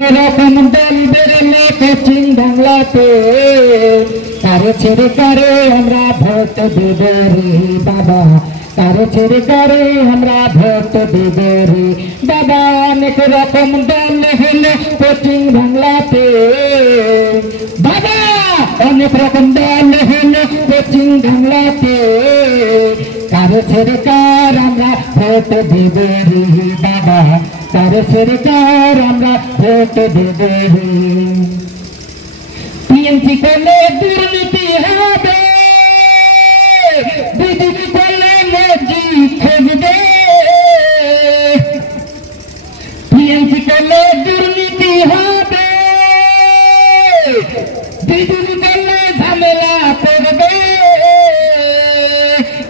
এরকম দল বেরোলে কোচিং বাংলাতে কারে ছেড়ে কারে আমরা ভোট দেব রে বাবা, কারে ছেড়ে কারে আমরা ভোট দেব রে বাবা। অনেক রকম দল হলে কোচিং বাংলাতে বাবা, অনেক রকম দল হলে কোচিং বাংলাতে কারে ছেড়ে কার আমরা ভোট দেব রে বাবা, কারে ছেড়ে কার আমরা ভোট দেব রে। টিএমসি করলে দুর্নীতি হবে, বিজেপি করলে মোদি খুঁজবে। টিএমসি করলে দুর্নীতি হবে, বিজেপি করলে ঝামেলা করবে।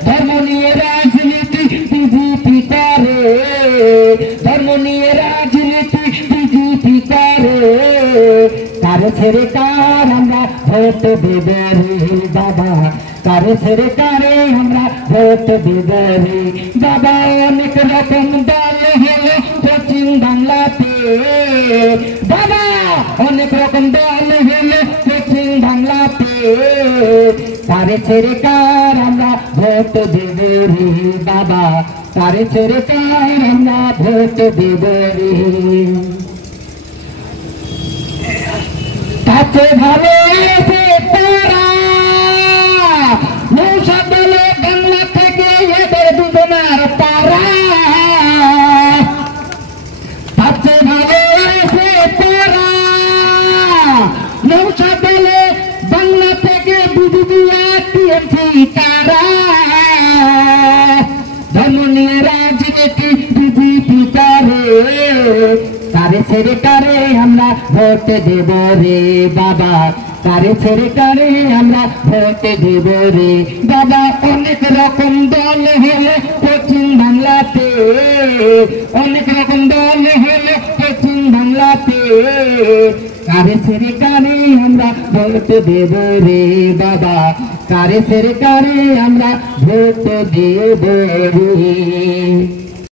ধর্ম নিয়ে রাজনীতি বিজেপি করে, ধর্ম নিয়ে রাজনীতি বিজেপি করে। কারে ছেড়ে কার আমরা ভোট দেব রে বাবা, কারে ছেড়ে কারে আমরা ভোট দেব রে বাবা। অনেক রকম দল হলো কোচিং বাংলাতে বাবা, অনেক রকম দল হলো কোচিং বাংলাতে কারে ছেড়ে কার আমরা ভোট দেব রে বাবা, কারে ছেড়ে কার আমরা ভোট দেব রে। তাতে ভালো আছে তারা মৌসা বলে বাংলা থেকে এদের দুজনার তারা। তাতে ভালো আছে তারা মৌসা বলে বাংলা থেকে বিজেপি টিএমসি তারা। ধর্ম নিয়ে রাজনীতি বিজেপি করে, কারে ছেড়ে কারে আমরা ভোট দেব রে বাবা, কারে ছেড়ে কারে আমরা ভোট দেব রে বাবা। অনেক রকম দল হলো কোচিং বাংলাতে, অনেক রকম দল হলো কোচিং বাংলাতে কারে ছেড়ে কারে আমরা ভোট দেব রে বাবা, কারে ছেড়ে কারে আমরা ভোট দেব রে।